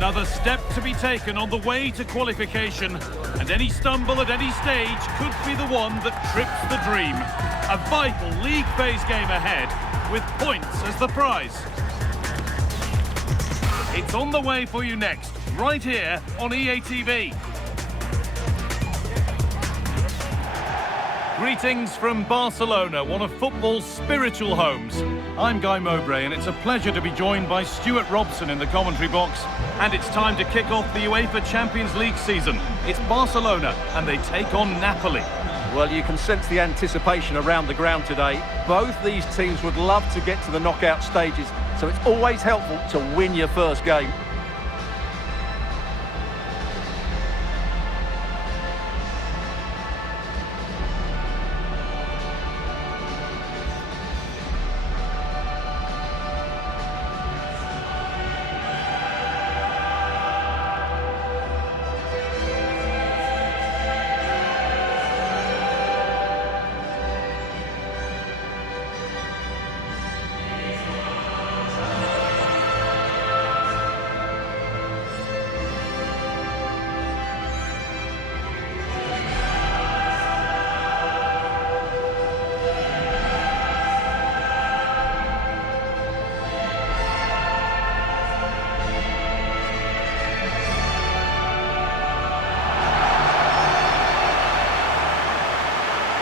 Another step to be taken on the way to qualification, and any stumble at any stage could be the one that trips the dream. A vital league phase game ahead, with points as the prize. It's on the way for you next, right here on EA TV. Greetings from Barcelona, one of football's spiritual homes. I'm Guy Mowbray, and it's a pleasure to be joined by Stuart Robson in the commentary box. And it's time to kick off the UEFA Champions League season. It's Barcelona, and they take on Napoli. Well, you can sense the anticipation around the ground today. Both these teams would love to get to the knockout stages, so it's always helpful to win your first game.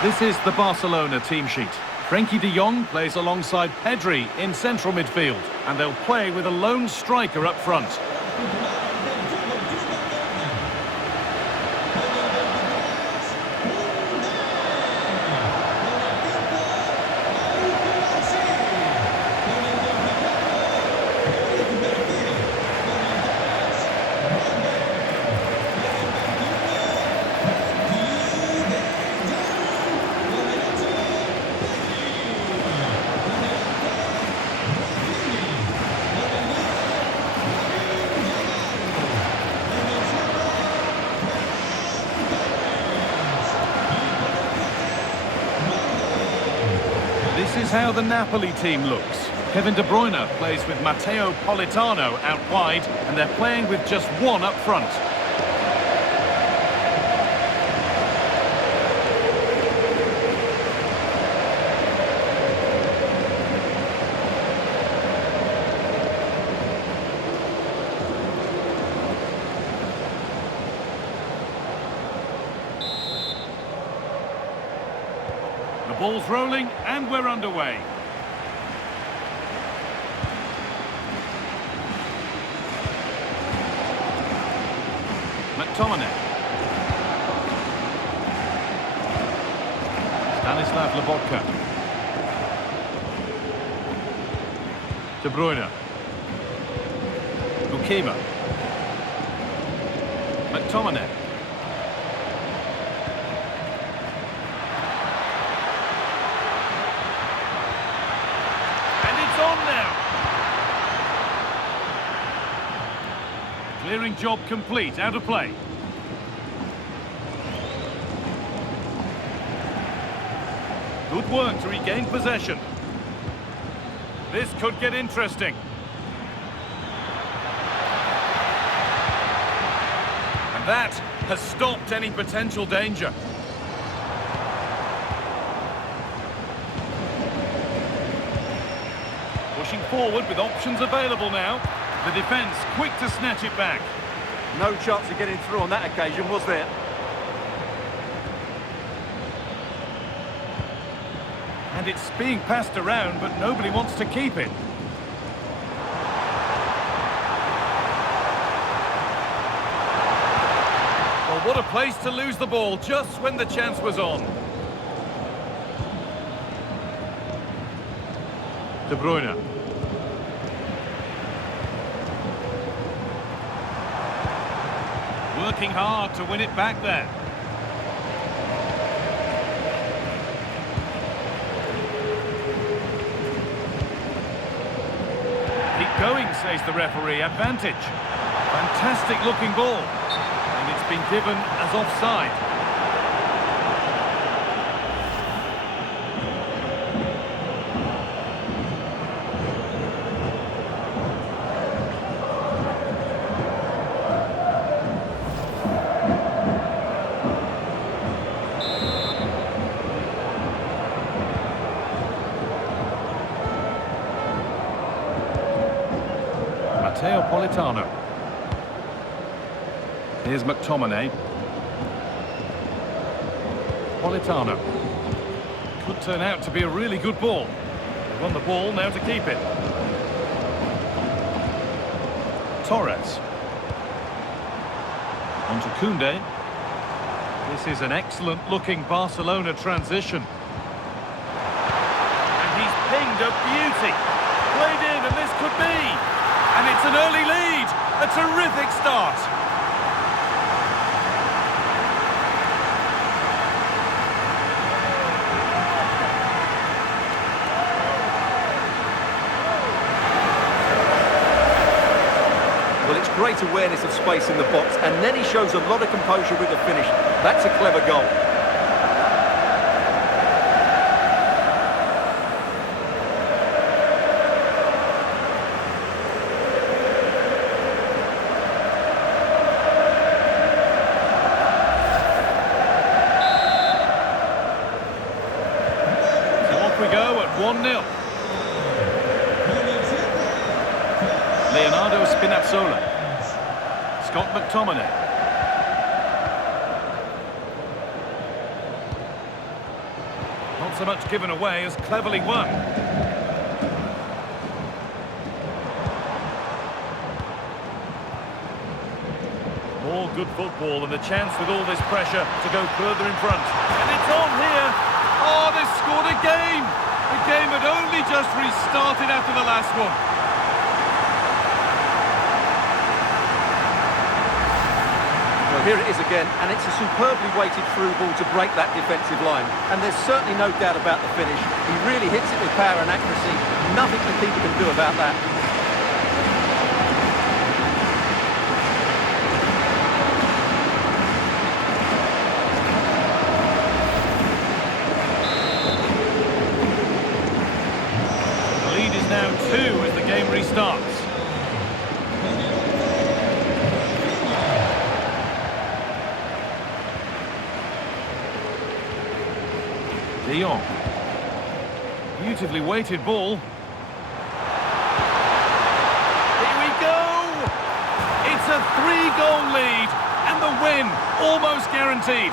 This is the Barcelona team sheet. Frenkie de Jong plays alongside Pedri in central midfield, and they'll play with a lone striker up front. This is how the Napoli team looks. Kevin De Bruyne plays with Matteo Politano out wide, and they're playing with just one up front. The ball's rolling and we're underway. McTominay. Stanislav Lobotka. De Bruyne. Ukema. McTominay. On now. Clearing job complete, out of play. Good work to regain possession. This could get interesting. And that has stopped any potential danger. Pushing forward with options available now. The defence quick to snatch it back. No chance of getting through on that occasion, was there? And it's being passed around, but nobody wants to keep it. Well, what a place to lose the ball just when the chance was on. De Bruyne. Working hard to win it back there. Keep going, says the referee. Advantage. Fantastic looking ball. And it's been given as offside. Politano. Here's McTominay. Politano. Could turn out to be a really good ball. They won the ball, now to keep it. Torres. On to Koundé. This is an excellent-looking Barcelona transition. And he's pinged a beauty. Played in, and this could be. And it's an early lead. A terrific start. Well, it's great awareness of space in the box, and then he shows a lot of composure with the finish. That's a clever goal. So off we go at 1-0. Leonardo Spinazzola. Scott McTominay. Not so much given away as cleverly won. More good football and the chance with all this pressure to go further in front. And it's on here. Oh, they've scored again. The game had only just restarted after the last one. Well, here it is again, and it's a superbly weighted through ball to break that defensive line. And there's certainly no doubt about the finish. He really hits it with power and accuracy. Nothing the keeper can do about that. The lead is now 2 as the game restarts. De Jong. Beautifully weighted ball. Here we go! It's a 3-goal lead, and the win almost guaranteed.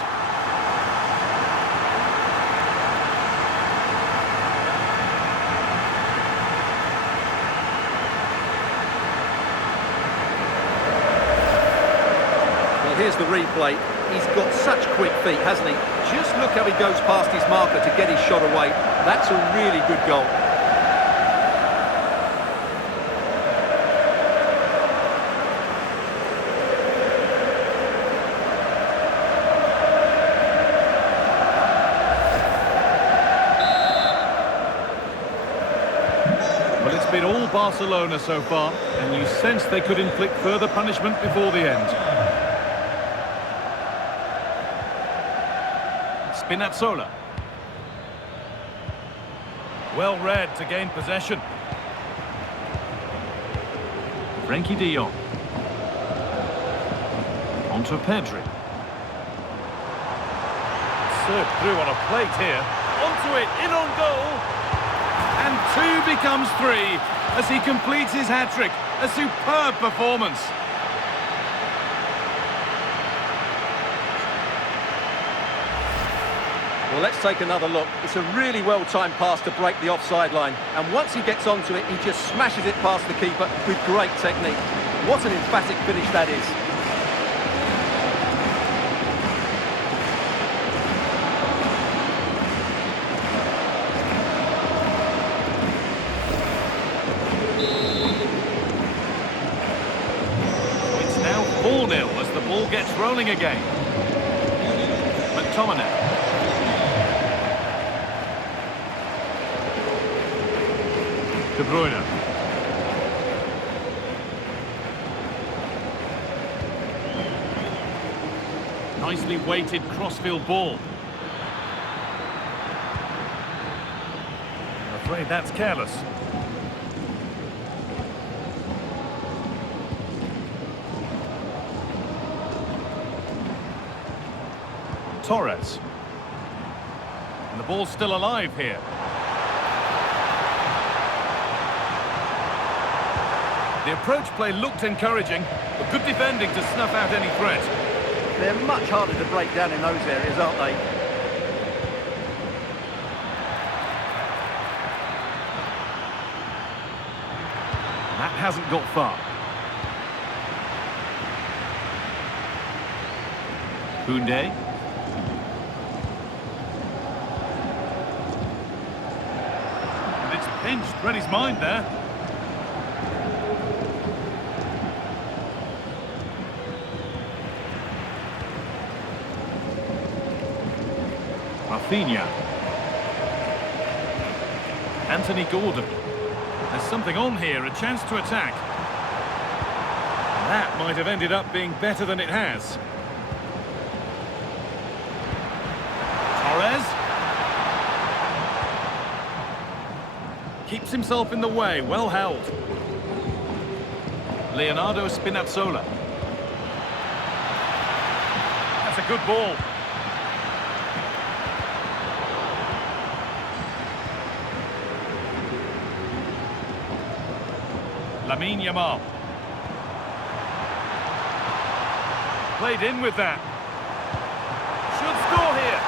Well, here's the replay. He's got such quick feet, hasn't he? Just look how he goes past his marker to get his shot away. That's a really good goal. Well, it's been all Barcelona so far, and you sense they could inflict further punishment before the end. Spinazzola. Well read to gain possession. Frenkie de Jong. On to Pedri. Served through on a plate here. Onto it, in on goal. And 2 becomes 3 as he completes his hat-trick. A superb performance. Well, let's take another look. It's a really well-timed pass to break the offside line. And once he gets onto it, he just smashes it past the keeper with great technique. What an emphatic finish that is. It's now 4-0 as the ball gets rolling again. McTominay. De Bruyne. Nicely weighted crossfield ball. I'm afraid that's careless. Torres. And the ball's still alive here. The approach play looked encouraging, but good defending to snuff out any threat. They're much harder to break down in those areas, aren't they? That hasn't got far. Koundé. And it's pinched, read his mind there. Rafinha. Anthony Gordon. There's something on here, a chance to attack. That might have ended up being better than it has. Torres. Keeps himself in the way, well held. Leonardo Spinazzola. That's a good ball. Lamine Yamal. Played in with that. Should score here.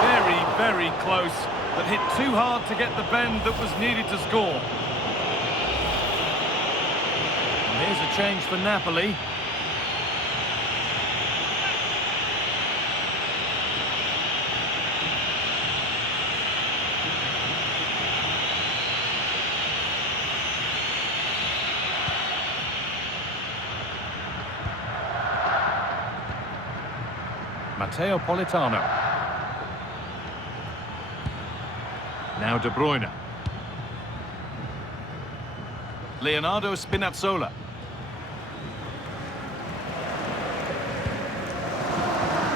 Very, very close, but hit too hard to get the bend that was needed to score. And here's a change for Napoli. Matteo Politano. Now De Bruyne. Leonardo Spinazzola.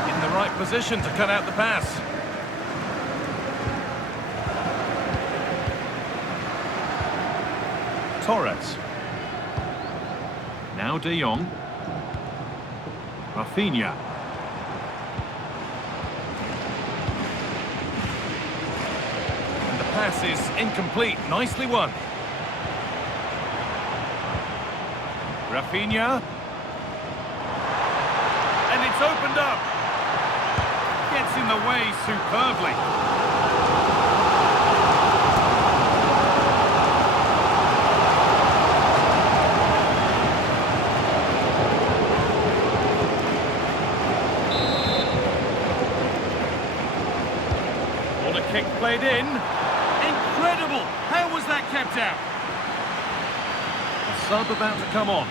In the right position to cut out the pass. Torres. Now De Jong. Rafinha. Pass is incomplete. Nicely won. Rafinha. And it's opened up. Gets in the way superbly. Corner kick played in. Incredible! How was that kept out? A sub about to come on.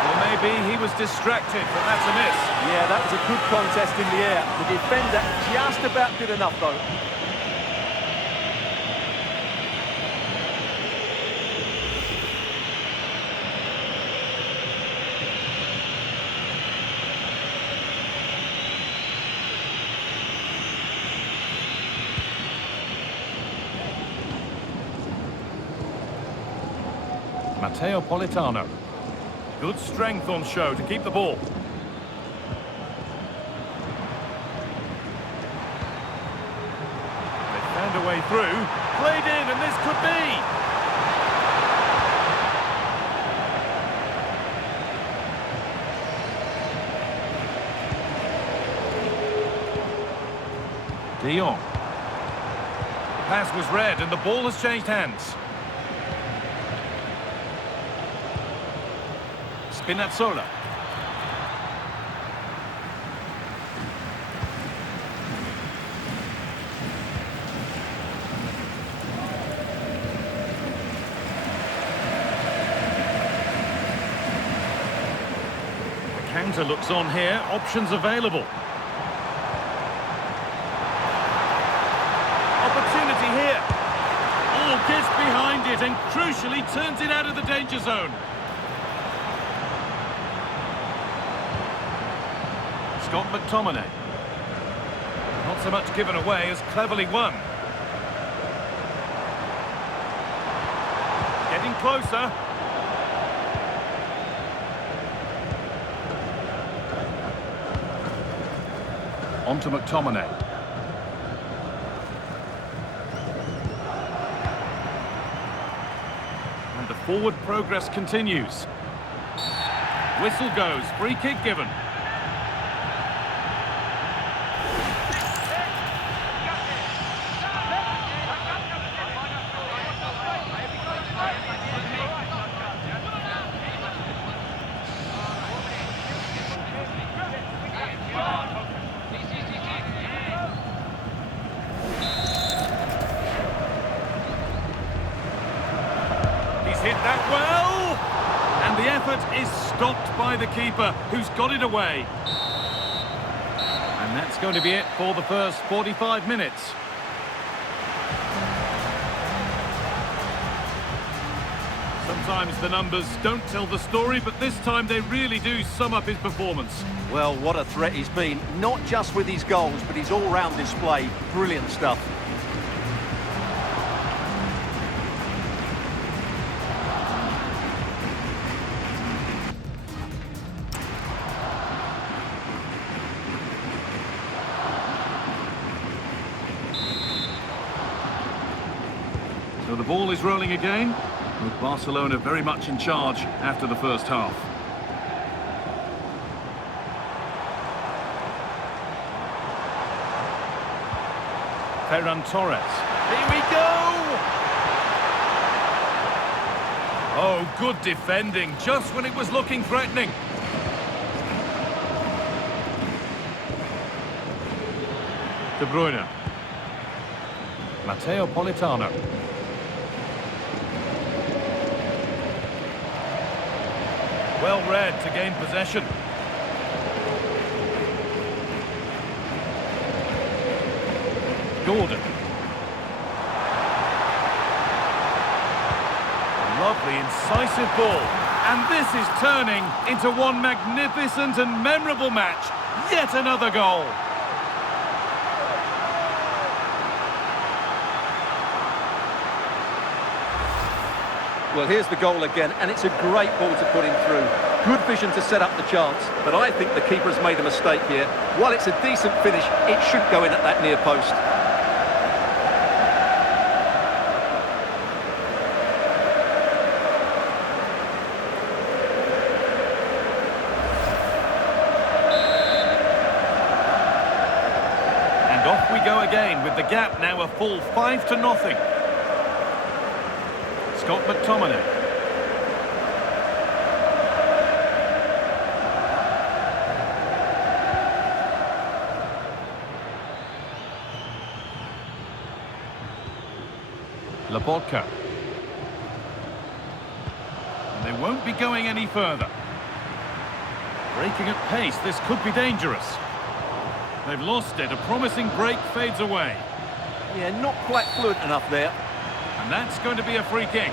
Well, maybe he was distracted, but that's a miss. Yeah, that was a good contest in the air. The defender just about good enough, though. Matteo Politano. Good strength on show to keep the ball. They found a way through. Played in, and this could be. De Jong. The pass was read, and the ball has changed hands. Spinazzola. The counter looks on here, options available. Opportunity here. All gets behind it and crucially turns it out of the danger zone. Scott McTominay. Not so much given away as cleverly won. Getting closer. On to McTominay. And the forward progress continues. Whistle goes, free kick given. Hit that well, and the effort is stopped by the keeper, who's got it away. And that's going to be it for the first 45 minutes. Sometimes the numbers don't tell the story, but this time they really do sum up his performance. Well, what a threat he's been, not just with his goals, but his all-round display. Brilliant stuff. So the ball is rolling again, with Barcelona very much in charge after the first half. Ferran Torres. Here we go! Oh, good defending, just when it was looking threatening. De Bruyne. Matteo Politano. Well read to gain possession. Gordon. Lovely, incisive ball. And this is turning into one magnificent and memorable match. Yet another goal. Well, here's the goal again, and it's a great ball to put him through. Good vision to set up the chance, but I think the keeper has made a mistake here. While it's a decent finish, it should go in at that near post. And off we go again, with the gap now a full 5-0. Scott McTominay. Laporte. And they won't be going any further. Breaking at pace, this could be dangerous. They've lost it, a promising break fades away. Yeah, not quite fluent enough there. And that's going to be a free kick.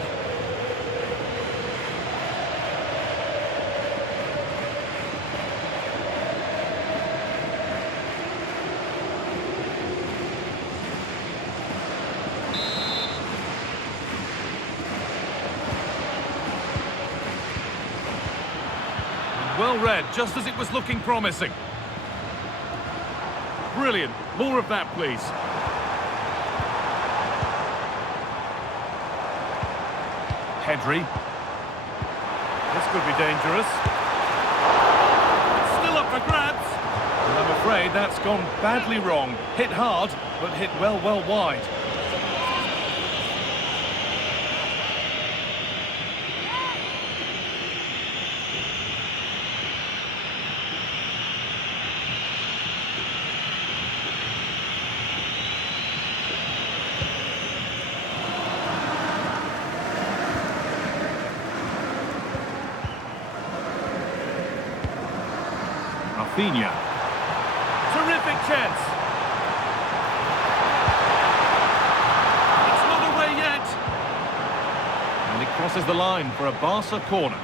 Well read, just as it was looking promising. Brilliant. More of that, please. Pedri. This could be dangerous. It's still up for grabs. And I'm afraid that's gone badly wrong. Hit hard, but hit well wide. Rafinha. Terrific chance. It's not away yet. And it crosses the line for a Barca corner.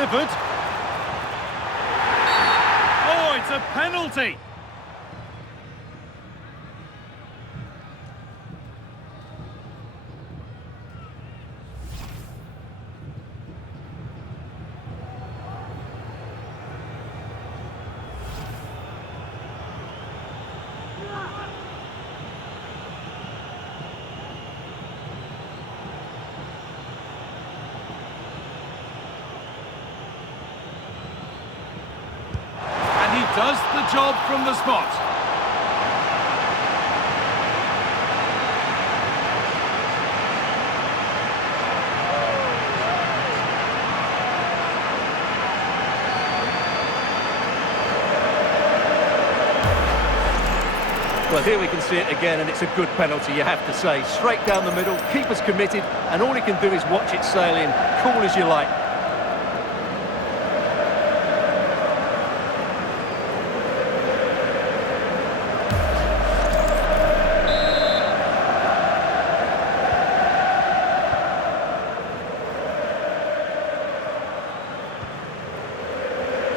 delivered. Oh, it's a penalty. Does the job from the spot. Well, here we can see it again, and it's a good penalty, you have to say. Straight down the middle, keeper's committed, and all he can do is watch it sail in. Cool as you like.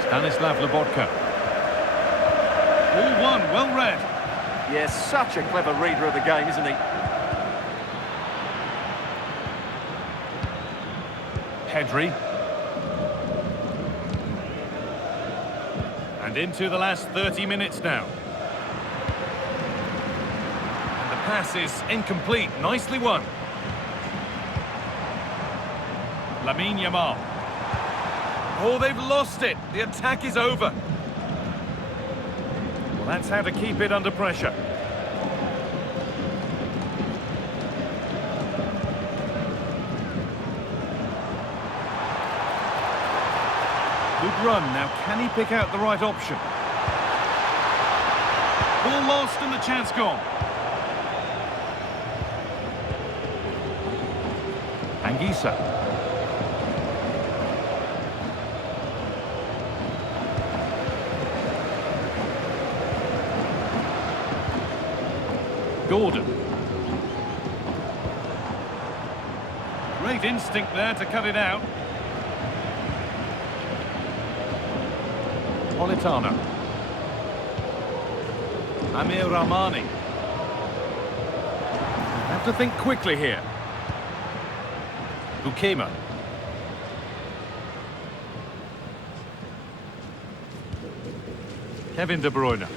Stanislav Lobotka. All one, well read. Yes, such a clever reader of the game, isn't he? Pedri. And into the last 30 minutes now. And the pass is incomplete, nicely won. Lamine Yamal. Oh, they've lost it. The attack is over. Well, that's how to keep it under pressure. Good run. Now, can he pick out the right option? Ball lost and the chance gone. Anguissa. Gordon. Great instinct there to cut it out. Politano. Amir Rahmani. Have to think quickly here. Bukema. Kevin De Bruyne.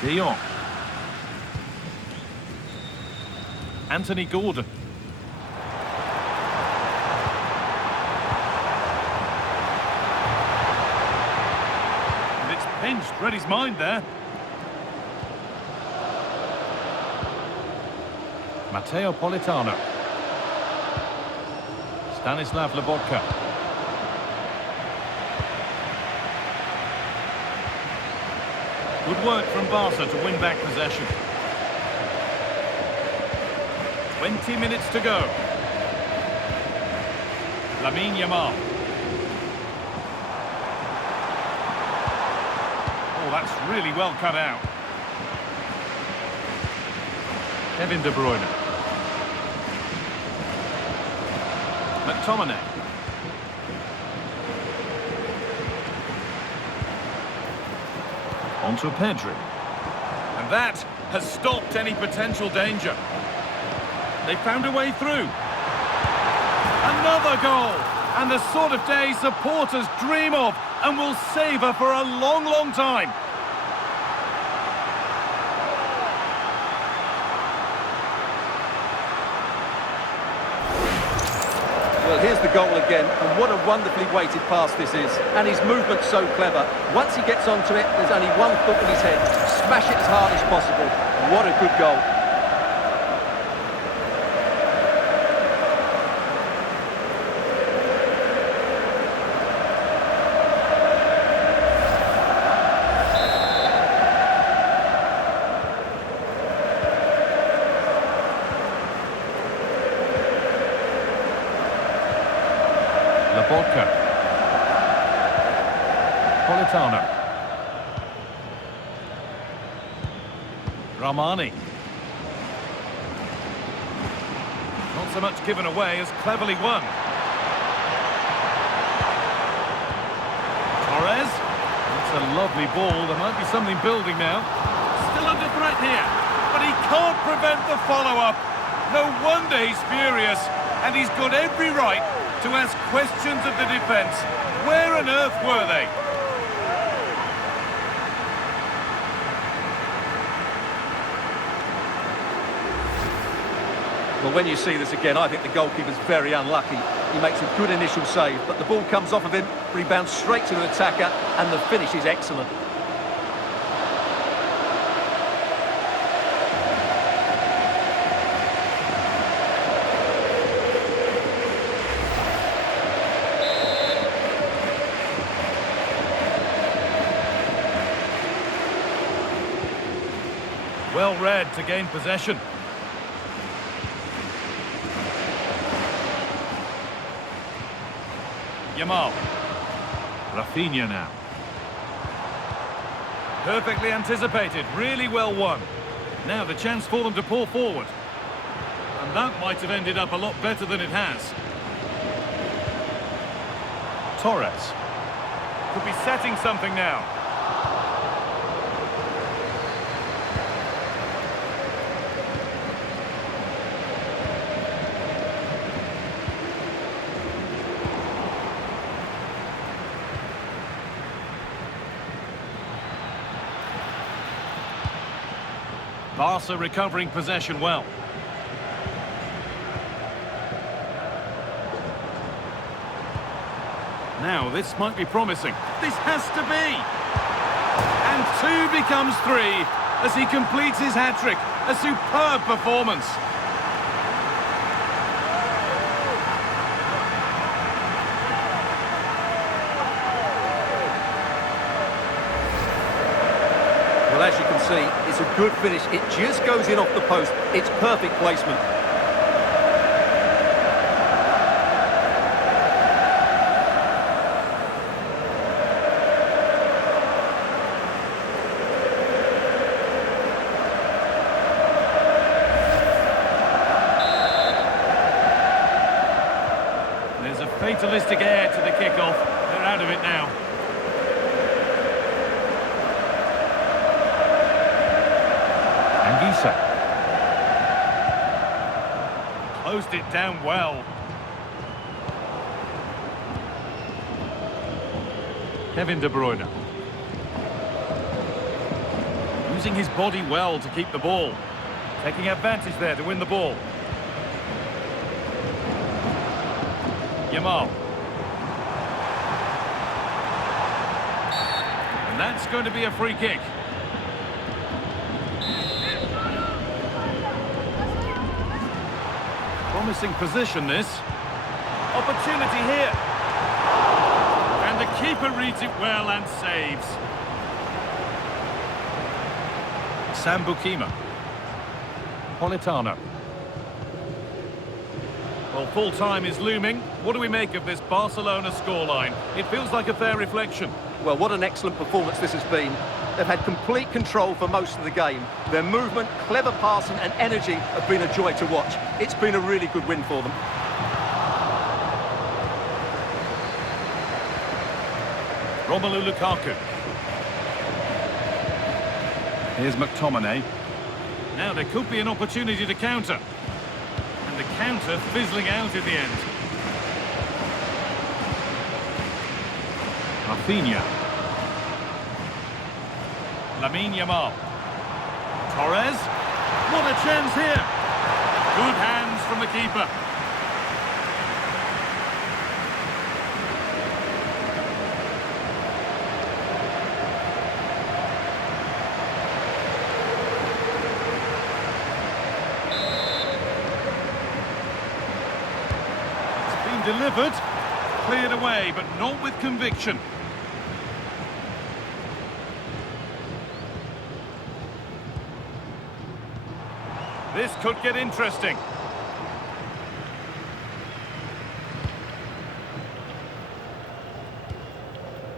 De Jong. Anthony Gordon. And it's pinched, read his mind there. Matteo Politano. Stanislav Lobotka. Good work from Barca to win back possession. 20 minutes to go. Lamine Yamal. Oh, that's really well cut out. Kevin De Bruyne. McTominay. On to Pedri. And that has stopped any potential danger. They found a way through. Another goal! And the sort of day supporters dream of and will savour for a long, long time. Well, here's the goal again, and what a wonderfully weighted pass this is. And his movement's so clever. Once he gets onto it, there's only one thought in his head. Smash it as hard as possible. What a good goal. Lobotka. Politano. Ramani. Not so much given away as cleverly won. Torres. It's a lovely ball. There might be something building now. Still under threat here. But he can't prevent the follow-up. No wonder he's furious. And he's got every right to ask questions of the defence. Where on earth were they? Well, when you see this again, I think the goalkeeper's very unlucky. He makes a good initial save, but the ball comes off of him, rebounds straight to the attacker, and the finish is excellent. Well read to gain possession. Yamal. Rafinha now. Perfectly anticipated, really well won. Now the chance for them to pull forward. And that might have ended up a lot better than it has. Torres. Could be setting something now. Barca recovering possession well. Now, this might be promising. This has to be! And 2 becomes 3 as he completes his hat-trick. A superb performance. Well, as you can see, it's a good finish. It just goes in off the post. It's perfect placement. There's a fatalistic air to the kickoff. They're out of it now. Closed it down well. Kevin De Bruyne. Using his body well to keep the ball. Taking advantage there to win the ball. Yamal. And that's going to be a free kick. Promising position, this. Opportunity here. And the keeper reads it well and saves. Sambukima. Politano. Well, full time is looming. What do we make of this Barcelona scoreline? It feels like a fair reflection. Well, what an excellent performance this has been. They've had complete control for most of the game. Their movement, clever passing and energy have been a joy to watch. It's been a really good win for them. Romelu Lukaku. Here's McTominay. Now there could be an opportunity to counter. And the counter fizzling out in the end. Rafinha. Lamine Yamal. Torres. What a chance here. Good hands from the keeper. It's been delivered. Cleared away, but not with conviction. This could get interesting.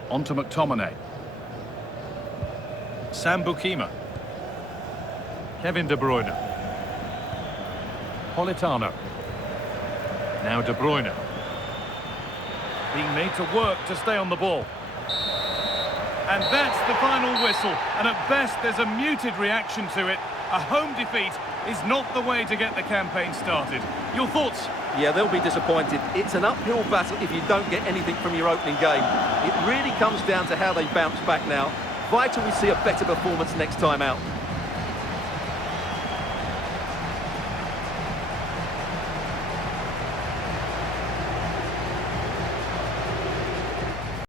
On to McTominay. Sambukima. Kevin De Bruyne. Politano. Now De Bruyne. Being made to work to stay on the ball. And that's the final whistle. And at best, there's a muted reaction to it. A home defeat is not the way to get the campaign started. Your thoughts? Yeah, they'll be disappointed. It's an uphill battle if you don't get anything from your opening game. It really comes down to how they bounce back now. Vital we see a better performance next time out.